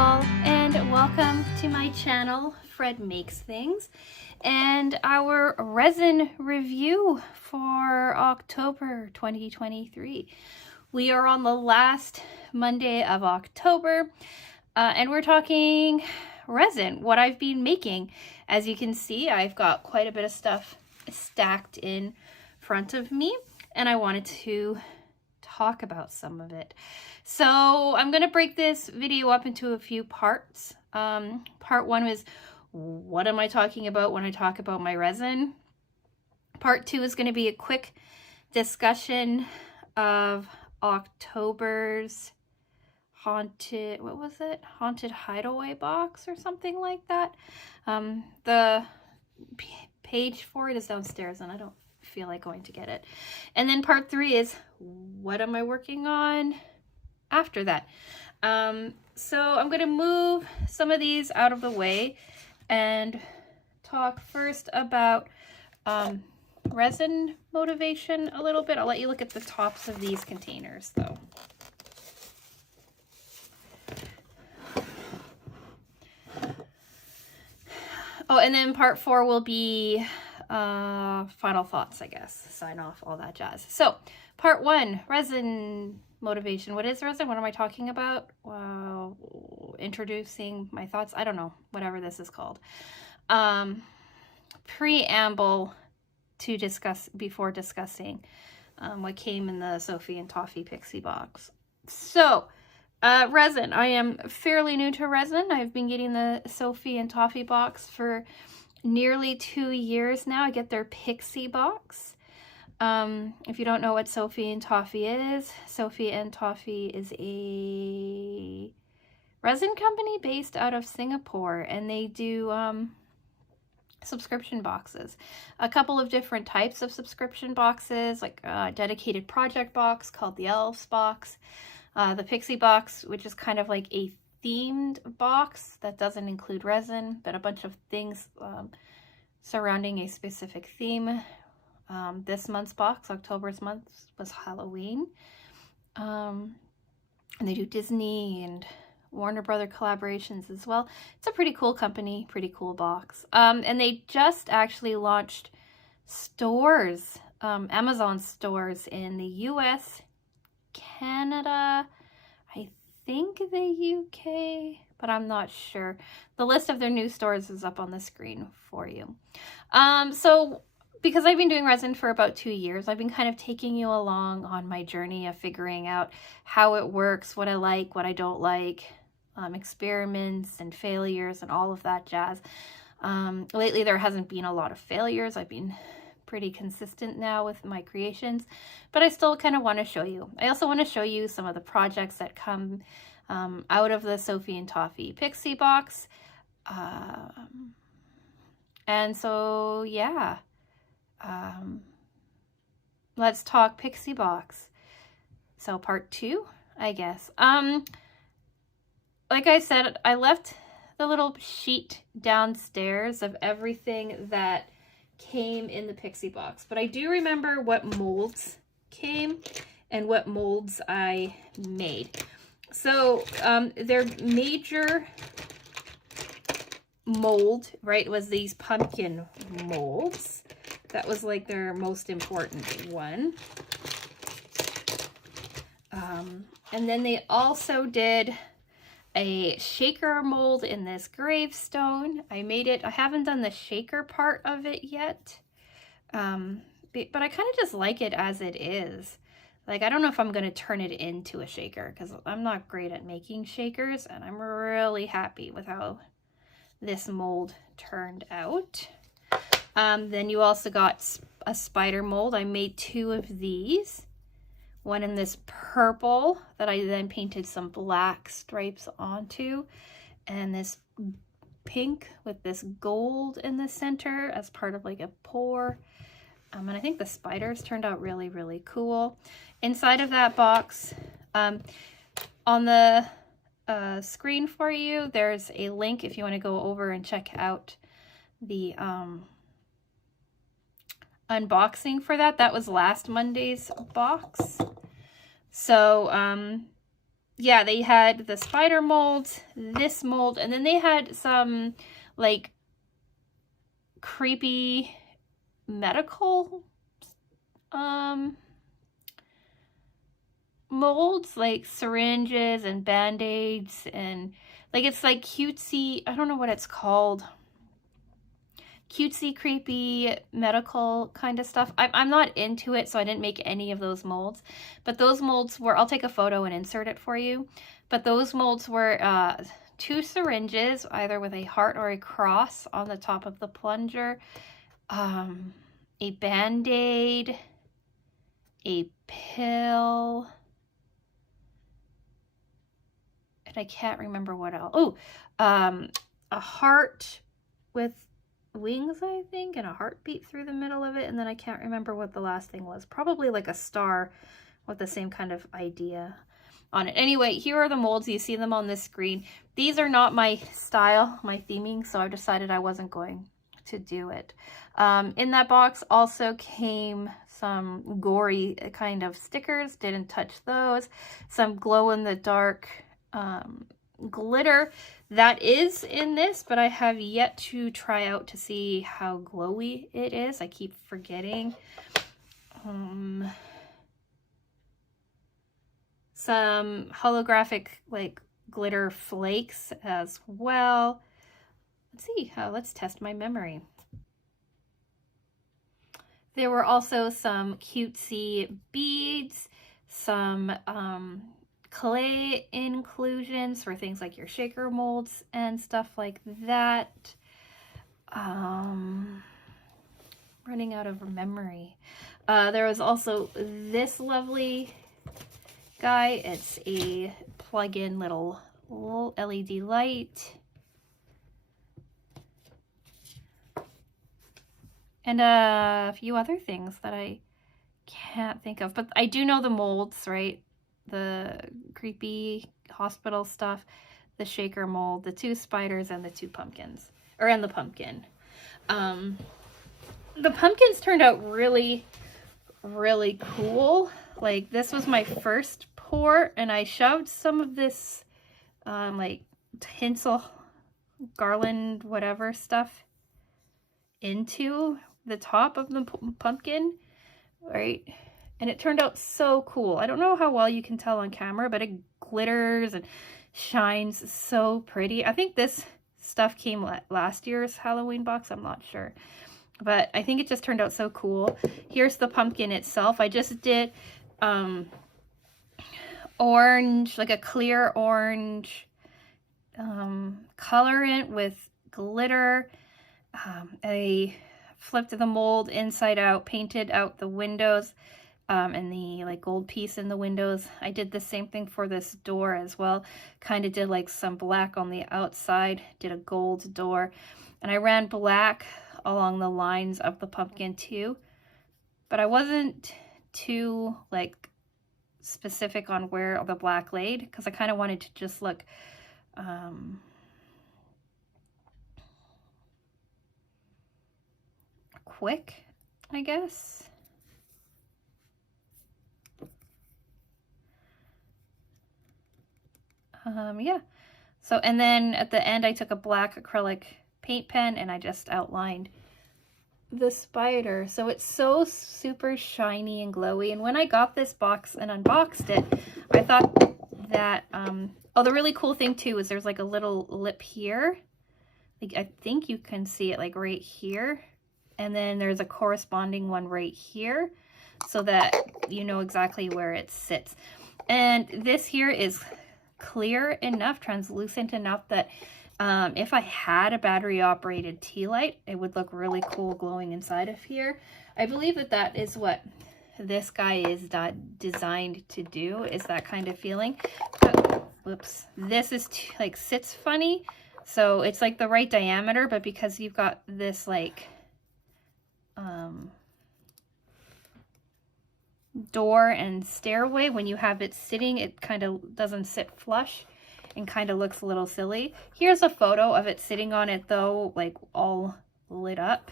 all, and welcome to my channel, Fred Makes Things, and our resin review for October 2023. We are on the last Monday of October, and we're talking resin, what I've been making. As you can see, I've got quite a bit of stuff stacked in front of me, and I wanted to talk about some of it. So I'm going to break this video up into a few parts. Part one is, what am I talking about when I talk about my resin? Part two is going to be a quick discussion of October's haunted, what was it? Haunted hideaway box or something like that. The page for it is downstairs and I don't feel like going to get it. And then part three is, what am I working on after that? So I'm going to move some of these out of the way and talk first about resin motivation a little bit. I'll let you look at the tops of these containers though. Oh, and then part four will be final thoughts, I guess. Sign off, all that jazz. So part one, resin motivation. What is resin? What am I talking about? Introducing my thoughts. I don't know, whatever this is called. Preamble to discuss before discussing what came in the Sophie and Toffee Pixie box. So resin. I am fairly new to resin. I've been getting the Sophie and Toffee box for nearly 2 years now. I get their Pixie box. If you don't know what Sophie and Toffee is, Sophie and Toffee is a resin company based out of Singapore, and they do subscription boxes. A couple of different types of subscription boxes, like a dedicated project box called the Elves box, the Pixie box, which is kind of like a themed box that doesn't include resin, but a bunch of things surrounding a specific theme. This month's box, October's month, was Halloween. And they do Disney and Warner Brother collaborations as well. It's a pretty cool company, pretty cool box. And they just actually launched stores, Amazon stores in the US, Canada, I think the UK, but I'm not sure. The list of their new stores is up on the screen for you. So because I've been doing resin for about 2 years, I've been kind of taking you along on my journey of figuring out how it works, what I like, what I don't like, experiments and failures and all of that jazz. Lately there hasn't been a lot of failures. I've been pretty consistent now with my creations, but I still kind of want to show you. I also want to show you some of the projects that come out of the Sophie and Toffee Pixie box. And so, yeah. Let's talk Pixie box. So part two, I guess. Like I said, I left the little sheet downstairs of everything that came in the Pixie box, but I do remember what molds came and what molds I made. So their major mold, right, was these pumpkin molds. That was like their most important one. And then they also did a shaker mold in this gravestone. I made it. I haven't done the shaker part of it yet. But I kind of just like it as it is. Like, I don't know if I'm going to turn it into a shaker because I'm not great at making shakers, and I'm really happy with how this mold turned out. Then you also got a spider mold. I made 2 of these. One in this purple that I then painted some black stripes onto, and this pink with this gold in the center as part of like a pour. And I think the spiders turned out really, really cool. Inside of that box, on the screen for you, there's a link if you want to go over and check out the unboxing for that. That was last Monday's box. So yeah, they had the spider molds, this mold, and then they had some like creepy medical molds, like syringes and band-aids, and like it's like cutesy, I don't know what it's called, cutesy creepy medical kind of stuff. I'm not into it, so I didn't make any of those molds, but those molds were, I'll take a photo and insert it for you, but those molds were 2 syringes, either with a heart or a cross on the top of the plunger, a band-aid, a pill, and I can't remember what else. Oh, a heart with wings, I think, and a heartbeat through the middle of it, and then I can't remember what the last thing was. Probably like a star with the same kind of idea on it. Anyway, here are the molds. You see them on this screen. These are not my style, my theming, so I decided I wasn't going to do it. In that box also came some gory kind of stickers, didn't touch those, some glow-in-the-dark glitter that is in this, but I have yet to try out to see how glowy it is. I keep forgetting. Some holographic like glitter flakes as well. Let's see, let's test my memory. There were also some cutesy beads, some clay inclusions for things like your shaker molds and stuff like that. Running out of memory. There was also this lovely guy. It's a plug-in little LED light. And a few other things that I can't think of. But I do know the molds, right? The creepy hospital stuff, the shaker mold, the 2 spiders, and the 2 pumpkins. And the pumpkin. The pumpkins turned out really, really cool. Like, this was my first pour, and I shoved some of this, like, tinsel, garland, whatever stuff into the top of the pumpkin, right? And it turned out so cool. I don't know how well you can tell on camera, but it glitters and shines so pretty. I think this stuff came last year's Halloween box. I'm not sure. But I think it just turned out so cool. Here's the pumpkin itself. I just did orange, like a clear orange colorant with glitter. I flipped the mold inside out, painted out the windows and the like gold piece in the windows. I did the same thing for this door as well. Kind of did like some black on the outside, did a gold door, and I ran black along the lines of the pumpkin too. But I wasn't too like specific on where the black laid because I kind of wanted to just look quick, I guess. Yeah. So, and then at the end I took a black acrylic paint pen and I just outlined the spider. So it's so super shiny and glowy. And when I got this box and unboxed it, I thought that, oh, the really cool thing too is there's like a little lip here. Like, I think you can see it like right here. And then there's a corresponding one right here so that you know exactly where it sits. And this here is clear enough, translucent enough that if I had a battery operated tea light, it would look really cool glowing inside of here. I believe that that is what this guy is designed to do, is that kind of feeling. But, whoops, this is like sits funny. So it's like the right diameter, but because you've got this like door and stairway, when you have it sitting, it kind of doesn't sit flush and kind of looks a little silly. Here's a photo of it sitting on it though, like all lit up.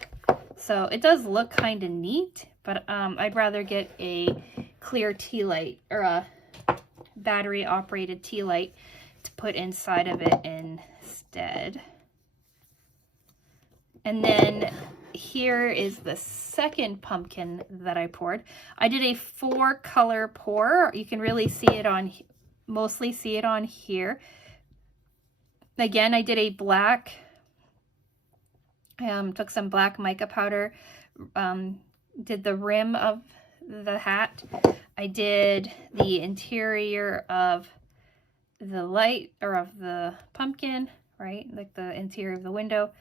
So it does look kind of neat, but I'd rather get a clear tea light or a battery operated tea light to put inside of it instead. And then here is the second pumpkin that I poured. I did a 4-color pour. You can really see it on, mostly see it on here. Again, I did a black, took some black mica powder, did the rim of the hat. I did the interior of the light, or of the pumpkin, right? Like the interior of the window,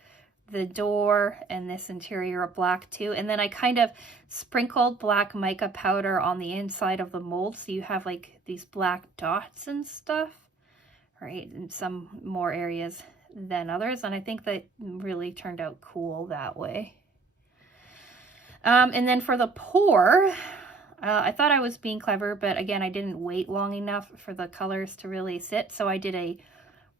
the door, and this interior of black too. And then I kind of sprinkled black mica powder on the inside of the mold, so you have like these black dots and stuff, right? In some more areas than others, and I think that really turned out cool that way. And then for the pour, I thought I was being clever, but again, I didn't wait long enough for the colors to really sit, so I did a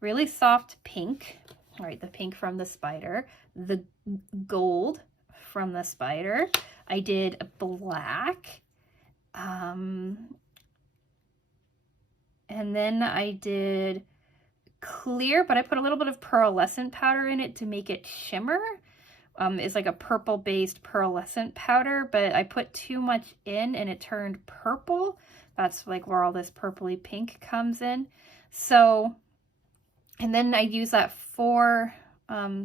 really soft pink, right, the pink from the spider, the gold from the spider. I did black, and then I did clear, but I put a little bit of pearlescent powder in it to make it shimmer. It's like a purple based pearlescent powder, but I put too much in and it turned purple. That's like where all this purpley pink comes in. So, and then I use that 4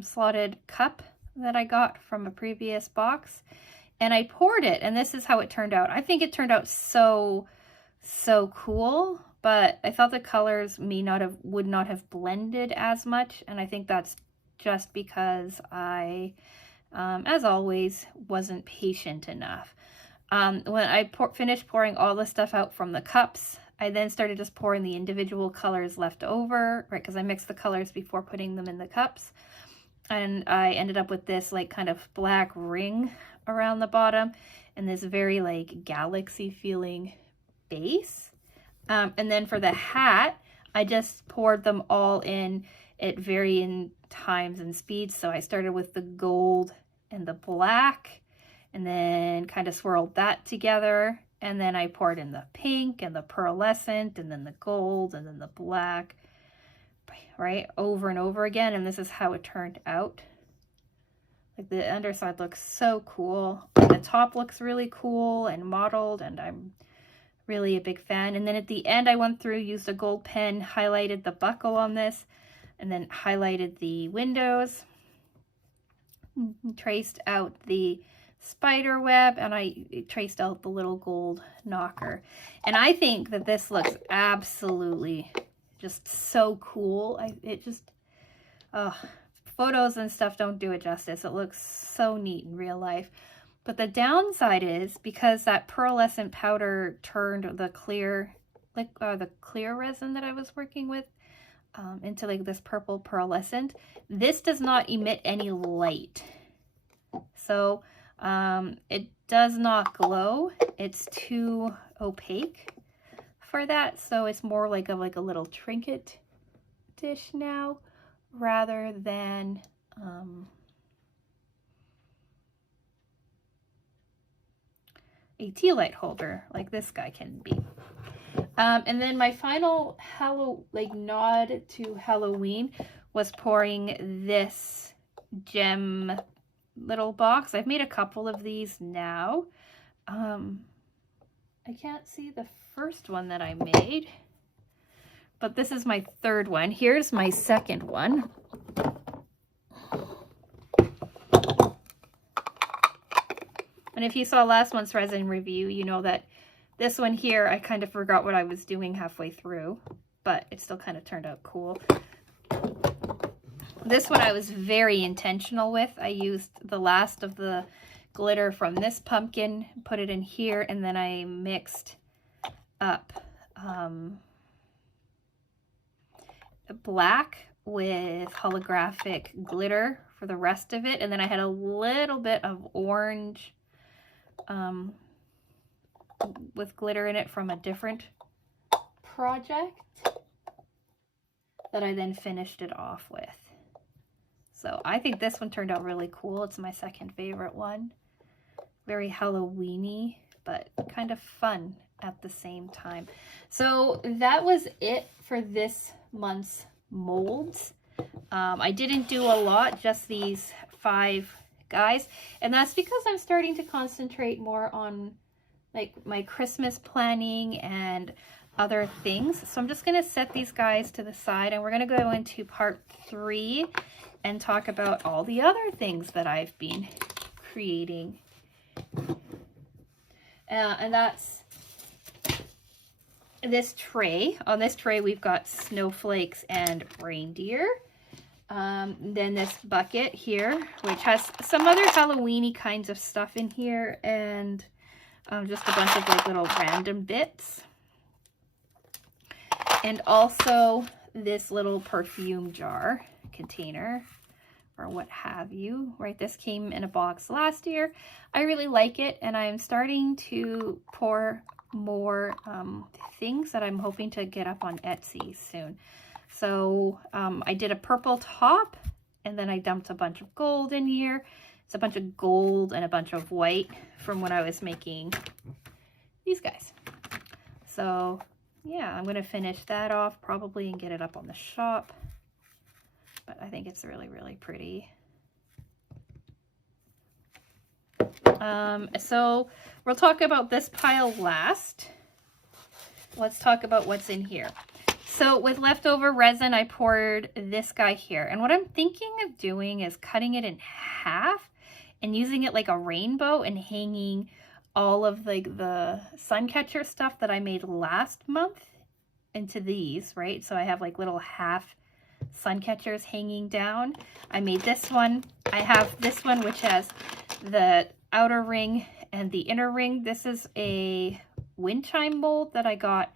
slotted cup that I got from a previous box, and I poured it, and this is how it turned out. I think it turned out so cool, but I thought the colors would not have blended as much, and I think that's just because I, as always, wasn't patient enough. When I finished pouring all the stuff out from the cups, I then started just pouring the individual colors left over, right, because I mixed the colors before putting them in the cups. And I ended up with this like kind of black ring around the bottom and this very like galaxy feeling base. And then for the hat, I just poured them all in at varying times and speeds. So I started with the gold and the black, and then kind of swirled that together. And then I poured in the pink and the pearlescent, and then the gold, and then the black, right, over and over again. And this is how it turned out. Like the underside looks so cool. The top looks really cool and modeled, and I'm really a big fan. And then at the end, I went through, used a gold pen, highlighted the buckle on this, and then highlighted the windows, traced out the spider web, and I traced out the little gold knocker. And I think that this looks absolutely just so cool. Photos and stuff don't do it justice. It looks so neat in real life. But the downside is, because that pearlescent powder turned the clear, the clear resin that I was working with into like this purple pearlescent, this does not emit any light. So it does not glow. It's too opaque for that. So it's more like a little trinket dish now, rather than a tea light holder like this guy can be. And then my final nod to Halloween was pouring this gem little box. I've made a couple of these now. I can't see the first one that I made, but this is my third one. Here's my second one. And if you saw last month's resin review, you know that this one here, I kind of forgot what I was doing halfway through, but it still kind of turned out cool. This one I was very intentional with. I used the last of the glitter from this pumpkin, put it in here, and then I mixed up black with holographic glitter for the rest of it. And then I had a little bit of orange with glitter in it from a different project that I then finished it off with. So I think this one turned out really cool. It's my second favorite one. Very Halloween-y, but kind of fun at the same time. So that was it for this month's molds. I didn't do a lot, just these 5 guys, and that's because I'm starting to concentrate more on like my Christmas planning and other things. So I'm just going to set these guys to the side, and we're going to go into part 3 and talk about all the other things that I've been creating. And that's this tray. On this tray we've got snowflakes and reindeer. Then this bucket here, which has some other Halloween-y kinds of stuff in here, and just a bunch of like little random bits. And also this little perfume jar container or what have you, right? This came in a box last year. I really like it, and I'm starting to pour more things that I'm hoping to get up on Etsy soon. So I did a purple top, and then I dumped a bunch of gold in here. It's a bunch of gold and a bunch of white from when I was making these guys. So yeah, I'm going to finish that off probably and get it up on the shop. But I think it's really, really pretty. So we'll talk about this pile last. Let's talk about what's in here. So with leftover resin, I poured this guy here. And what I'm thinking of doing is cutting it in half and using it like a rainbow and hanging all of like the sun catcher stuff that I made last month into these, right? So I have like little half sun catchers hanging down. I made this one. I have this one which has the outer ring and the inner ring. This is a wind chime mold that I got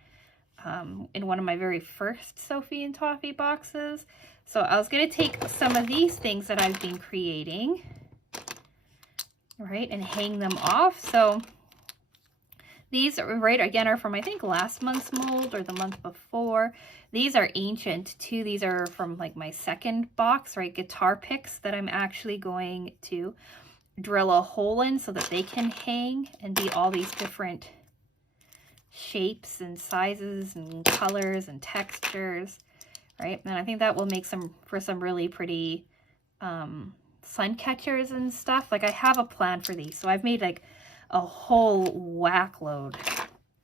in one of my very first Sophie and Toffee boxes. So I was going to take some of these things that I've been creating, right, and hang them off. So these, right, again, are from, I think, last month's mold or the month before. These are ancient, too. These are from, like, my second box, right, guitar picks that I'm actually going to drill a hole in so that they can hang and be all these different shapes and sizes and colors and textures, right? And I think that will make for some really pretty sun catchers and stuff. Like, I have a plan for these. So I've made, like, a whole whack load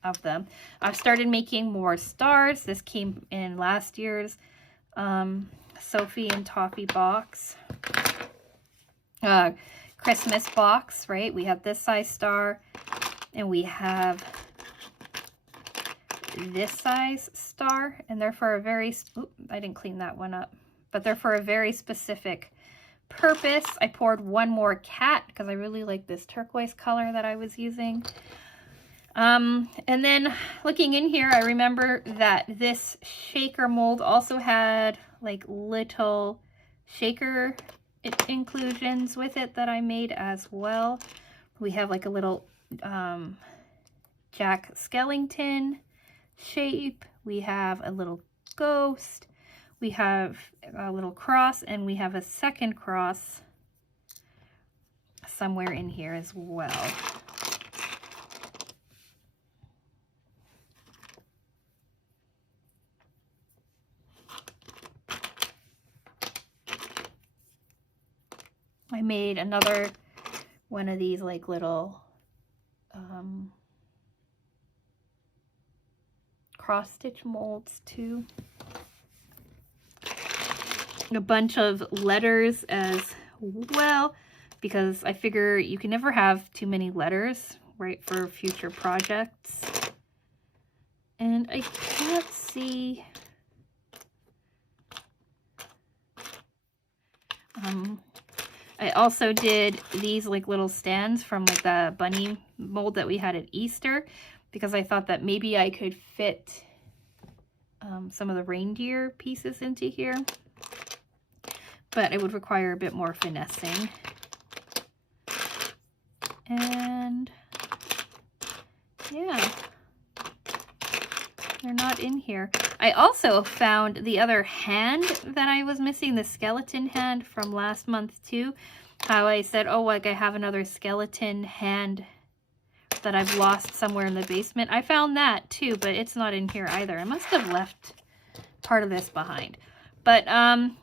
of them. I've started making more stars. This came in last year's Sophie and Toffee box, Christmas box, right? We have this size star, and we have this size star, and they're for a very, I didn't clean that one up, but they're for a very specific purpose. I poured one more cat because I really like this turquoise color that I was using. And then looking in here, I remember that this shaker mold also had like little shaker inclusions with it that I made as well. We have like a little Jack Skellington shape. We have a little ghost. We have a little cross, and we have a second cross somewhere in here as well. I made another one of these like little cross stitch molds too. A bunch of letters as well, because I figure you can never have too many letters, right, for future projects. And I can't see I also did these like little stands from like the bunny mold that we had at Easter, because I thought that maybe I could fit some of the reindeer pieces into here, but it would require a bit more finessing. And yeah, they're not in here. I also found the other hand that I was missing, the skeleton hand from last month too. How I said, oh, like I have another skeleton hand that I've lost somewhere in the basement. I found that too, but it's not in here either. I must have left part of this behind. But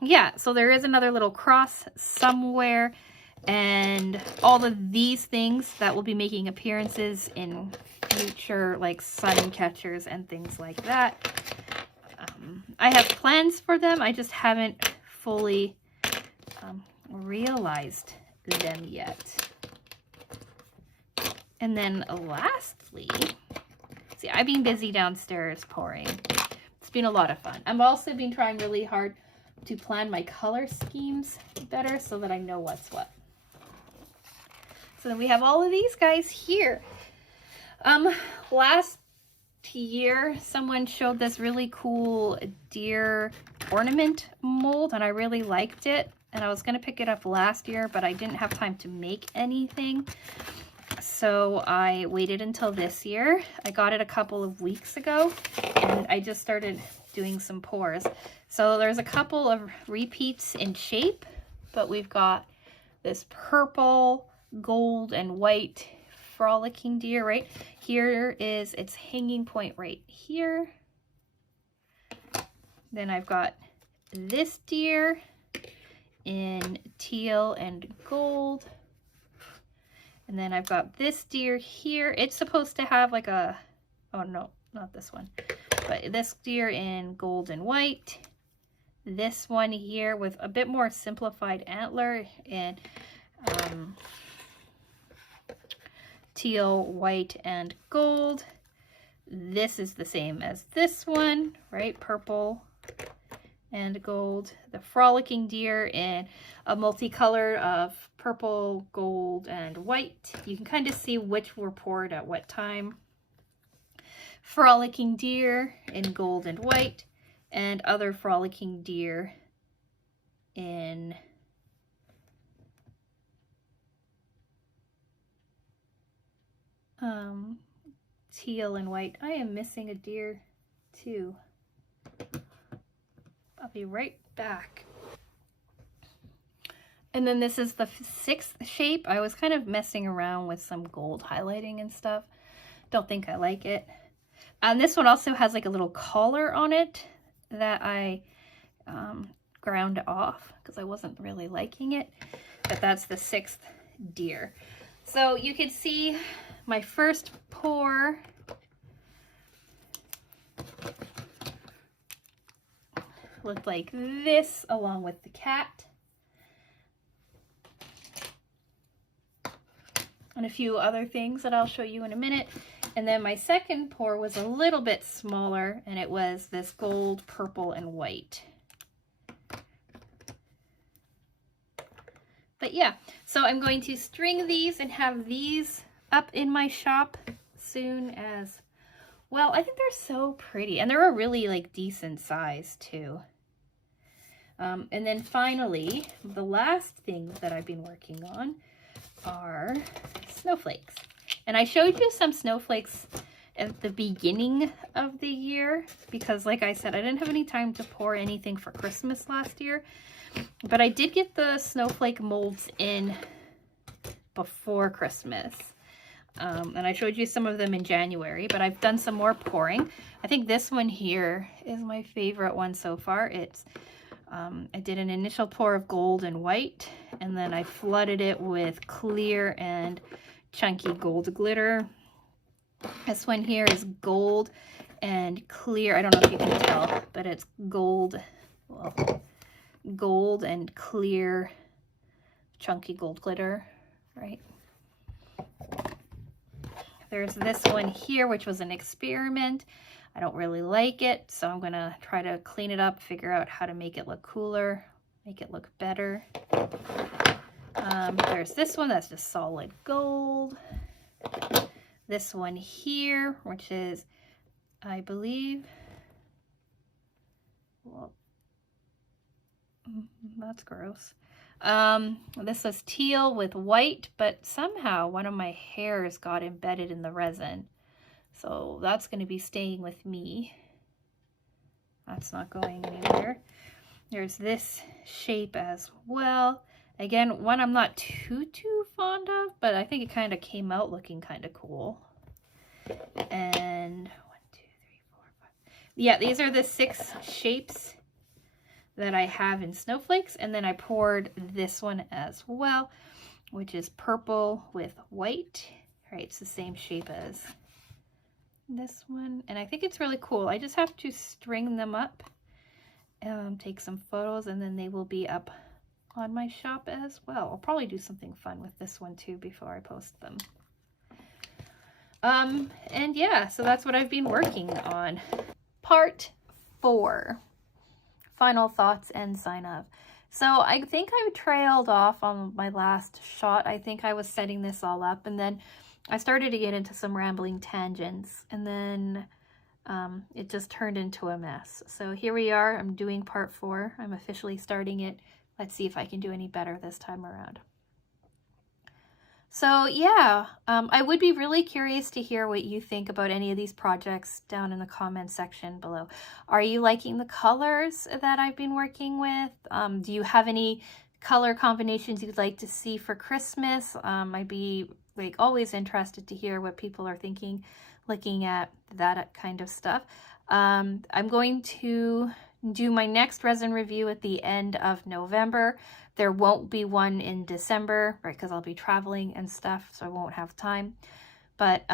yeah, so there is another little cross somewhere, and all of these things that will be making appearances in future, like sun catchers and things like that. I have plans for them. I just haven't fully realized them yet. And then lastly, see, I've been busy downstairs pouring. It's been a lot of fun. I've also been trying really hard to plan my color schemes better so that I know what's what. So then we have all of these guys here. Last year, someone showed this really cool deer ornament mold, and I really liked it. And I was going to pick it up last year, but I didn't have time to make anything. So I waited until this year. I got it a couple of weeks ago, and I just started doing some pours. So there's a couple of repeats in shape, but we've got this purple, gold, and white frolicking deer right here. Is its hanging point right here. Then I've got this deer in teal and gold. And then I've got this deer here. It's supposed to have like a, oh no, not this one, but this deer in gold and white. This one here with a bit more simplified antler in teal, white, and gold. This is the same as this one, right? Purple and gold. The frolicking deer in a multicolor of purple, gold, and white. You can kind of see which were poured at what time. Frolicking deer in gold and white, and other frolicking deer in teal and white. I am missing a deer too. I'll be right back. And then this is the 6th shape. I was kind of messing around with some gold highlighting and stuff. Don't think I like it. And this one also has like a little collar on it that I ground off because I wasn't really liking it. But that's the 6th deer. So you can see my first pour looked like this along with the cat. And a few other things that I'll show you in a minute. And then my second pour was a little bit smaller, and it was this gold, purple, and white. But yeah, so I'm going to string these and have these up in my shop soon as well. I think they're so pretty, and they're a really like decent size too. And then finally, the last thing that I've been working on are snowflakes. And I showed you some snowflakes at the beginning of the year because, like I said, I didn't have any time to pour anything for Christmas last year. But I did get the snowflake molds in before Christmas. And I showed you some of them in January, but I've done some more pouring. I think this one here is my favorite one so far. It's I did an initial pour of gold and white, and then I flooded it with clear and chunky gold glitter. This one here is gold and clear. I don't know if you can tell, but it's gold, well, gold and clear chunky gold glitter, right? There's this one here, which was an experiment. I don't really like it, so I'm gonna try to clean it up, figure out how to make it look cooler, make it look better. There's this one that's just solid gold. This one here, which is, I believe, well, that's gross. This is teal with white, but somehow one of my hairs got embedded in the resin. So that's going to be staying with me. That's not going anywhere. There's this shape as well. Again, one I'm not too fond of, but I think it kind of came out looking kind of cool. And 1, 2, 3, 4, 5. Yeah, these are the 6 shapes that I have in snowflakes. And then I poured this one as well, which is purple with white. All right, it's the same shape as this one. And I think it's really cool. I just have to string them up, take some photos, and then they will be up on my shop as well. I'll probably do something fun with this one too before I post them. And yeah, so that's what I've been working on. Part 4, final thoughts and sign off. So I think I trailed off on my last shot. I think I was setting this all up, and then I started to get into some rambling tangents, and then it just turned into a mess. So here we are. I'm doing part 4. I'm officially starting it. Let's see if I can do any better this time around. So yeah, I would be really curious to hear what you think about any of these projects down in the comments section below. Are you liking the colors that I've been working with? Do you have any color combinations you'd like to see for Christmas? I'd be like always interested to hear what people are thinking, looking at that kind of stuff. I'm going to do my next resin review at the end of November. There won't be one in December, right, because I'll be traveling and stuff, so I won't have time. But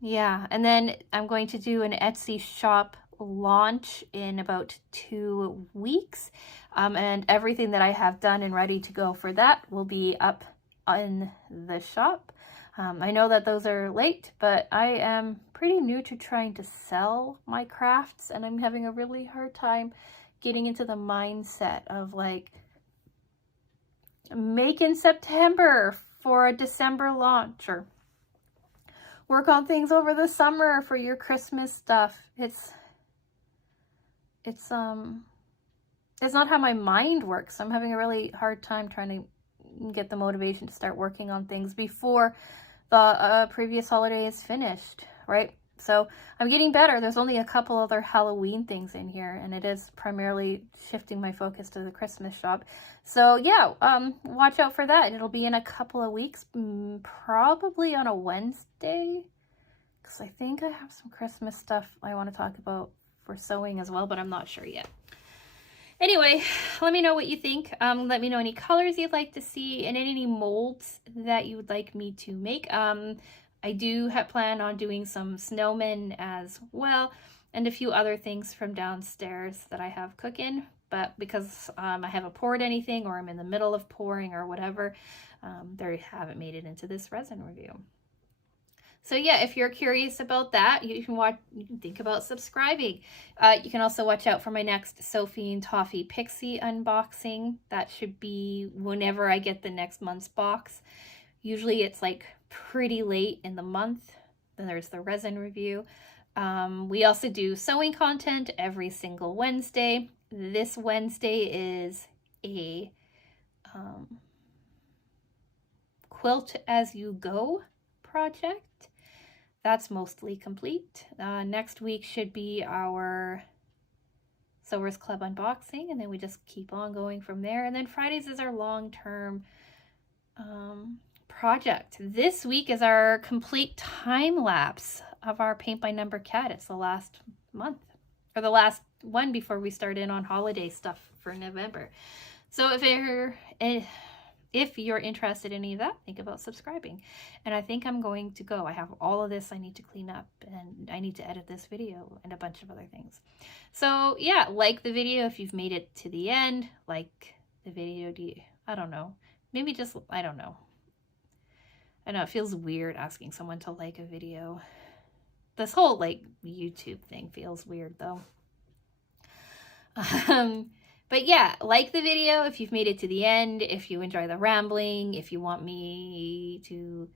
yeah, and then I'm going to do an Etsy shop launch in about 2 weeks, and everything that I have done and ready to go for that will be up in the shop. I know that those are late, but I am pretty new to trying to sell my crafts, and I'm having a really hard time getting into the mindset of like make in September for a December launch, or work on things over the summer for your Christmas stuff. It's not how my mind works. I'm having a really hard time trying to get the motivation to start working on things before the previous holiday is finished, right? So I'm getting better. There's only a couple other Halloween things in here, and it is primarily shifting my focus to the Christmas shop. So yeah, watch out for that. It'll be in a couple of weeks, probably on a Wednesday, because I think I have some Christmas stuff I want to talk about for sewing as well, but I'm not sure yet. Anyway, let me know what you think. Let me know any colors you'd like to see and any molds that you would like me to make. I do plan on doing some snowmen as well, and a few other things from downstairs that I have cooking, but because I haven't poured anything, or I'm in the middle of pouring or whatever, they haven't made it into this resin review. So yeah, if you're curious about that, you can think about subscribing. You can also watch out for my next Sophie and Toffee Pixie unboxing. That should be whenever I get the next month's box. Usually it's like pretty late in the month. Then there's the resin review. We also do sewing content every single Wednesday. This Wednesday is a quilt as you go project. That's mostly complete. Next week should be our Sewers Club unboxing, and then we just keep on going from there. And then Fridays is our long-term project. This week is our complete time lapse of our paint by number cat. It's the last month, or the last one before we start in on holiday stuff for November. So if you're interested in any of that, think about subscribing. And I think I'm going to go. I have all of this I need to clean up, and I need to edit this video and a bunch of other things. So yeah, like the video if you've made it to the end. Like the video, I don't know. Maybe just, I don't know. I know it feels weird asking someone to like a video. This whole like YouTube thing feels weird though. But yeah, like the video if you've made it to the end, if you enjoy the rambling, if you want me to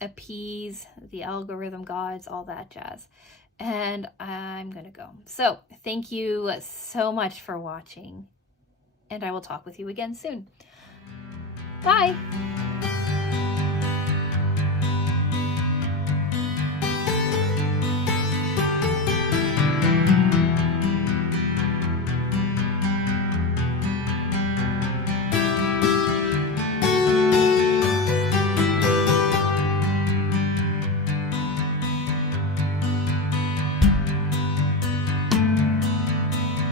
appease the algorithm gods, all that jazz. And I'm gonna go. So thank you so much for watching, and I will talk with you again soon. Bye!